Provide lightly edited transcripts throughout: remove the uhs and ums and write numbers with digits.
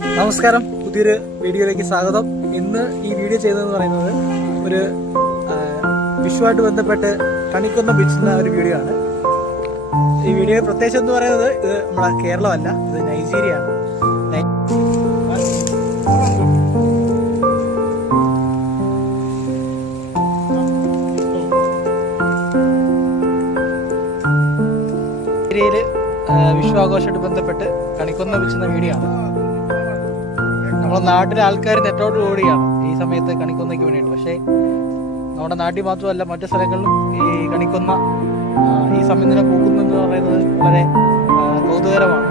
നമസ്കാരം, പുതിയൊരു വീഡിയോയിലേക്ക് സ്വാഗതം. ഇന്ന് ഈ വീഡിയോ ചെയ്തതെന്ന് പറയുന്നത് ഒരു വിഷുവായിട്ട് ബന്ധപ്പെട്ട് കണിക്കൊന്ന ബീച്ചിൻ്റെ ഒരു വീഡിയോ ആണ്. ഈ വീഡിയോ പ്രത്യേകിച്ച് എന്ന് പറയുന്നത് ഇത് നമ്മുടെ കേരളമല്ല, ഇത് നൈജീരിയ ആണ്. നൈജീരിയയിൽ വിഷു ആഘോഷമായിട്ട് ബന്ധപ്പെട്ട് കണിക്കൊന്ന ബീച്ചെന്ന വീഡിയോ ആണ്. നമ്മുടെ നാട്ടിലെ ആൾക്കാർ നെറ്റോട് ഓടിയാണ് ഈ സമയത്ത് കണിക്കൊന്നയ്ക്ക് വേണ്ടിയിട്ട്. പക്ഷേ നമ്മുടെ നാട്ടിൽ മാത്രമല്ല മറ്റു സ്ഥലങ്ങളിലും ഈ കണിക്കൊന്ന ഈ സമയം തന്നെ പൂക്കുന്നു എന്ന് പറയുന്നത് വളരെ കൗതുകരമാണ്.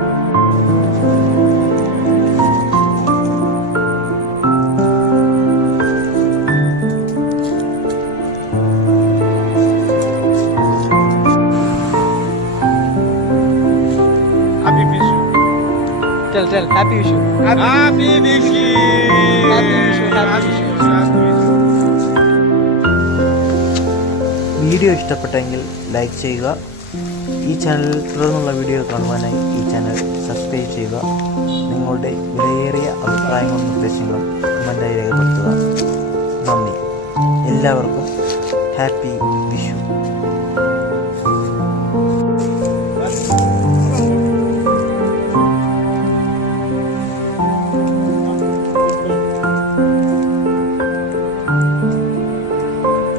Happy Vishu. Happy Vishu. Happy Vishu. Happy Vishu. Video ഇഷ്ടപ്പെട്ടെങ്കിൽ ലൈക്ക് ചെയ്യുക. ഈ ചാനൽ തുടർന്നുള്ള വീഡിയോ കാണുവാനായി ഈ ചാനൽ സബ്സ്ക്രൈബ് ചെയ്യുക. നിങ്ങളുടെ വിലയേറിയ അഭിപ്രായങ്ങളും നിർദ്ദേശങ്ങളും കമൻറ്റായി രേഖപ്പെടുത്തുക. നന്ദി. എല്ലാവർക്കും ഹാപ്പി വിഷു.